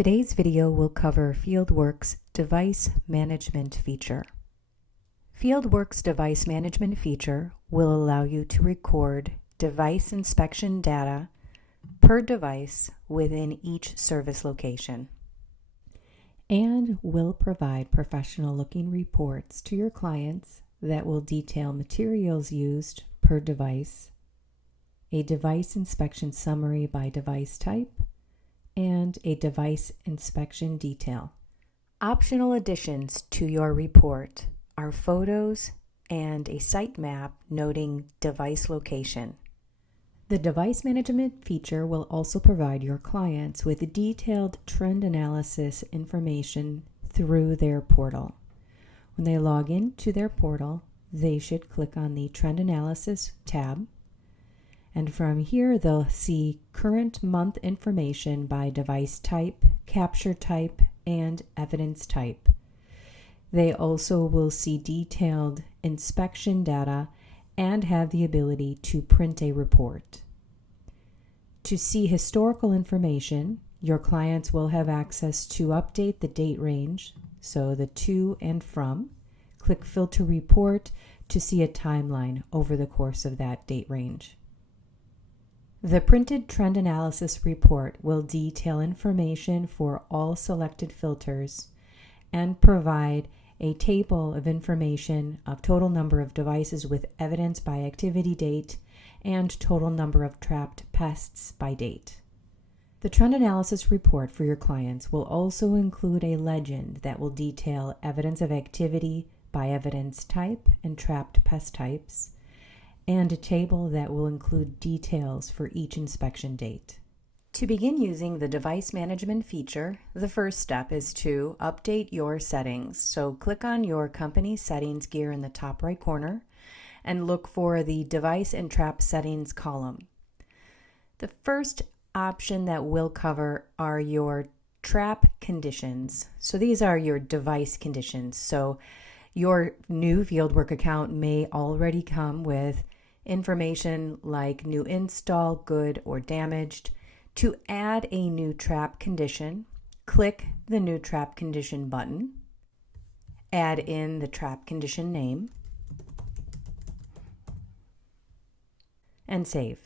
Today's video will cover Fieldwork's device management feature. Fieldwork's device management feature will allow you to record device inspection data per device within each service location, and will provide professional-looking reports to your clients that will detail materials used per device, a device inspection summary by device type, and a device inspection detail. Optional additions to your report are photos and a site map noting device location. The device management feature will also provide your clients with detailed trend analysis information through their portal. When they log into their portal, they should click on the Trend Analysis tab, and from here they'll see current month information by device type, capture type, and evidence type. They also will see detailed inspection data and have the ability to print a report. To see historical information, your clients will have access to update the date range, so the to and from. Click Filter Report to see a timeline over the course of that date range. The printed trend analysis report will detail information for all selected filters and provide a table of information of total number of devices with evidence by activity date and total number of trapped pests by date. The trend analysis report for your clients will also include a legend that will detail evidence of activity by evidence type and trapped pest types, and a table that will include details for each inspection date. To begin using the device management feature, the first step is to update your settings. So click on your company settings gear in the top right corner and look for the device and trap settings column. The first option that we'll cover are your trap conditions. So these are your device conditions. So your new Fieldwork account may already come with information like new install, good, or damaged. To add a new trap condition, click the New Trap Condition button, add in the trap condition name, and save.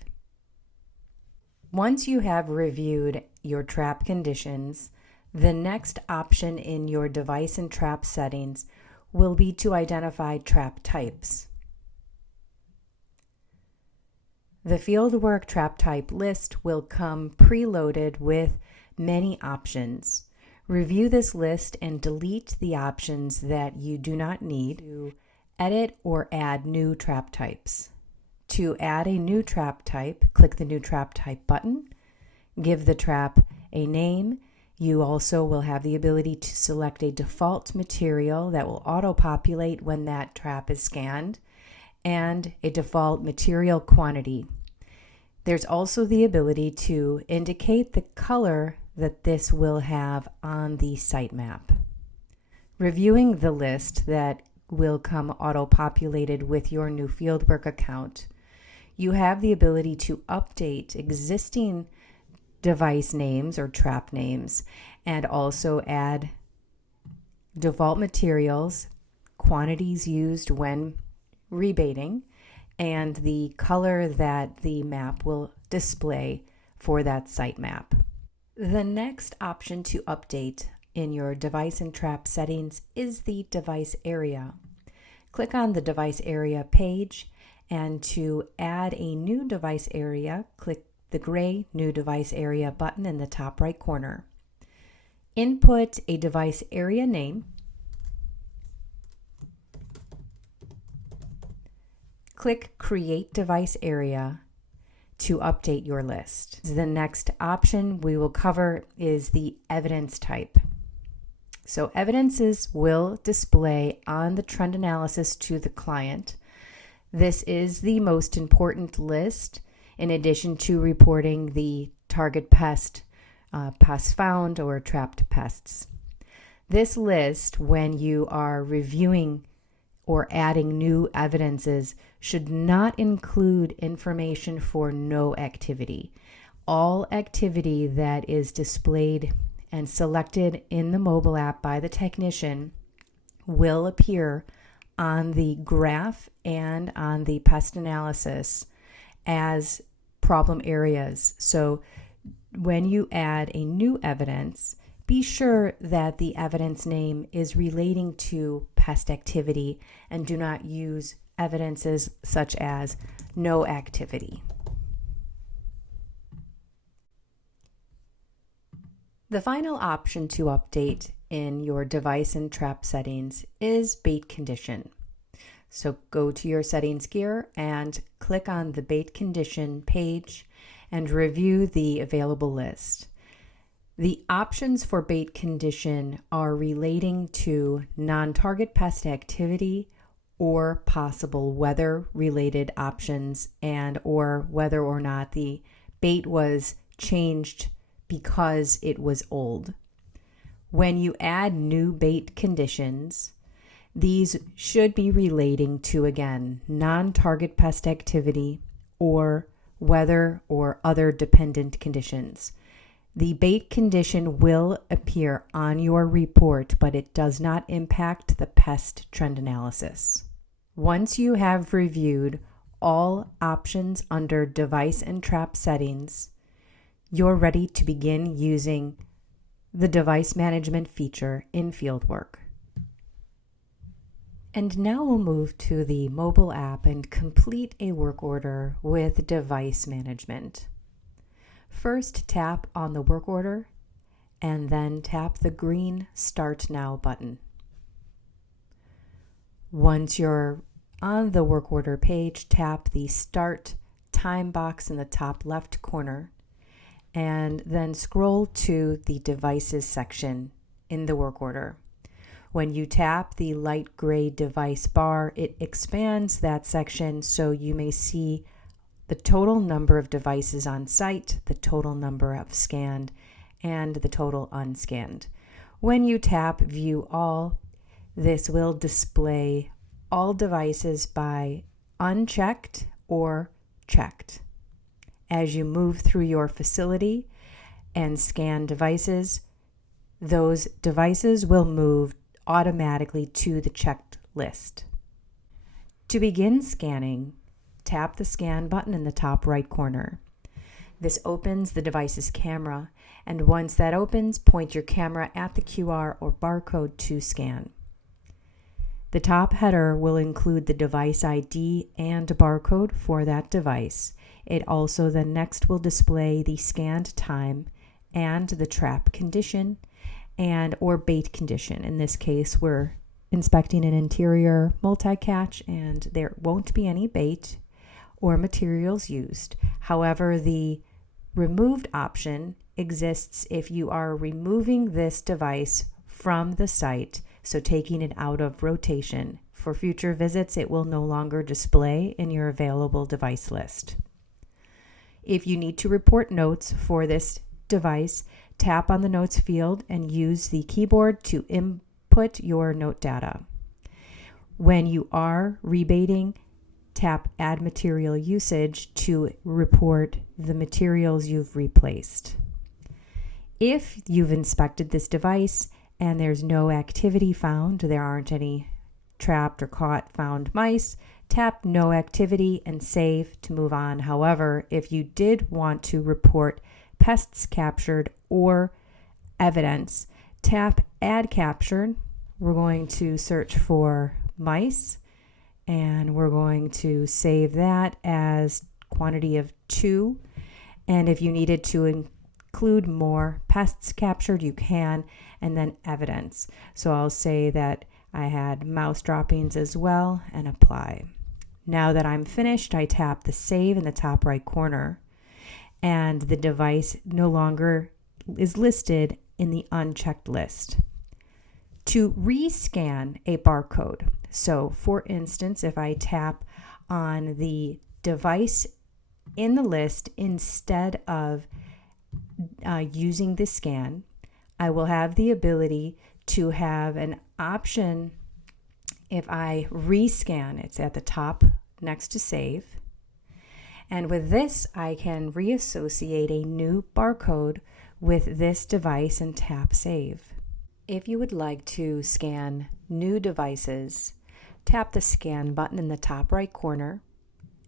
Once you have reviewed your trap conditions, the next option in your device and trap settings will be to identify trap types. The Fieldwork trap type list will come preloaded with many options. Review this list and delete the options that you do not need to edit or add new trap types. To add a new trap type, click the New Trap Type button, give the trap a name. You also will have the ability to select a default material that will auto-populate when that trap is scanned, and a default material quantity. There's also the ability to indicate the color that this will have on the sitemap. Reviewing the list that will come auto-populated with your new Fieldwork account, you have the ability to update existing device names or trap names and also add default materials, quantities used when rebating, and the color that the map will display for that sitemap. The next option to update in your device and trap settings is the device area. Click on the device area page, and to add a new device area, click the gray New Device Area button in the top right corner. Input a device area name. Click Create Device Area to update your list. The next option we will cover is the evidence type. So evidences will display on the trend analysis to the client. This is the most important list in addition to reporting the target pest, pests found, or trapped pests. This list, when you are reviewing or adding new evidences, should not include information for no activity. All activity that is displayed and selected in the mobile app by the technician will appear on the graph and on the pest analysis as problem areas. So when you add a new evidence, be sure that the evidence name is relating to pest activity and do not use evidences such as no activity. The final option to update in your device and trap settings is bait condition. So go to your settings gear and click on the bait condition page and review the available list. The options for bait condition are relating to non-target pest activity or possible weather-related options and or whether or not the bait was changed because it was old. When you add new bait conditions, these should be relating to, again, non-target pest activity or weather or other dependent conditions. The bait condition will appear on your report, but it does not impact the pest trend analysis. Once you have reviewed all options under device and trap settings, you're ready to begin using the device management feature in Fieldwork. And now we'll move to the mobile app and complete a work order with device management. First, tap on the work order and then tap the green Start Now button. Once you're on the work order page, tap the Start Time box in the top left corner and then scroll to the Devices section in the work order. When you tap the light gray device bar, it expands that section so you may see the total number of devices on site, the total number of scanned, and the total unscanned. When you tap View All, this will display all devices by unchecked or checked. As you move through your facility and scan devices, those devices will move automatically to the checked list. To begin scanning, tap the Scan button in the top right corner. This opens the device's camera, and once that opens, point your camera at the QR or barcode to scan. The top header will include the device ID and barcode for that device. It also then next will display the scanned time and the trap condition and or bait condition. In this case, we're inspecting an interior multi-catch and there won't be any bait or materials used. However, the removed option exists if you are removing this device from the site, so taking it out of rotation. For future visits, it will no longer display in your available device list. If you need to report notes for this device, tap on the Notes field and use the keyboard to input your note data. When you are rebating, tap Add Material Usage to report the materials you've replaced. If you've inspected this device and there's no activity found, there aren't any trapped or caught found mice, tap No Activity and save to move on. However, if you did want to report pests captured or evidence, tap Add Captured. We're going to search for mice and we're going to save that as quantity of 2. And if you needed to include more pests captured, you can, and then evidence. So I'll say that I had mouse droppings as well and apply. Now that I'm finished, I tap the Save in the top right corner and the device no longer is listed in the unchecked list. To rescan a barcode, so for instance, if I tap on the device in the list instead of using the scan, I will have the ability to have an option. If I rescan, it's at the top next to Save. And with this, I can reassociate a new barcode with this device and tap Save. If you would like to scan new devices, tap the Scan button in the top right corner,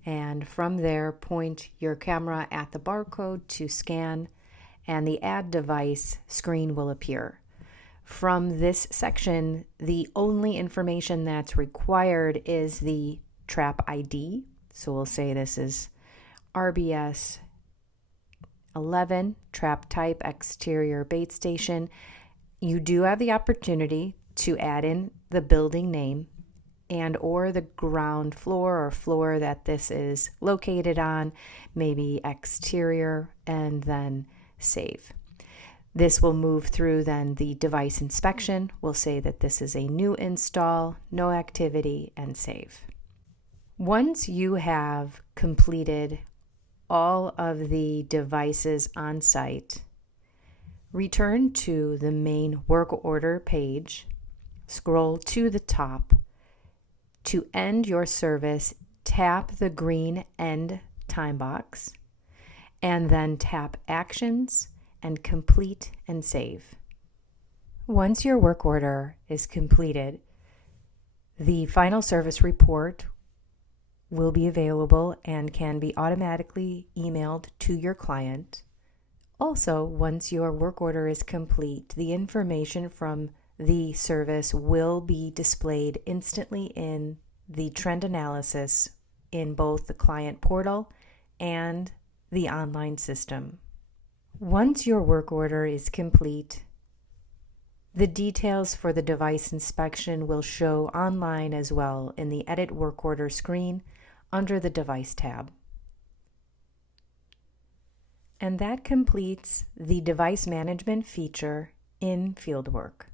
and from there point your camera at the barcode to scan, and the Add Device screen will appear. From this section, the only information that's required is the trap ID. So we'll say this is RBS 11, trap type, exterior bait station. You do have the opportunity to add in the building name and or the ground floor or floor that this is located on, maybe exterior, and then save. This will move through then the device inspection. We'll say that this is a new install, no activity, and save. Once you have completed all of the devices on site, return to the main work order page, scroll to the top. To end your service, tap the green End time box, and then tap Actions and Complete and Save. Once your work order is completed, the final service report will be available and can be automatically emailed to your client. Also, once your work order is complete, the information from the service will be displayed instantly in the trend analysis in both the client portal and the online system. Once your work order is complete, the details for the device inspection will show online as well in the Edit Work Order screen under the Device tab. And that completes the device management feature in Fieldwork.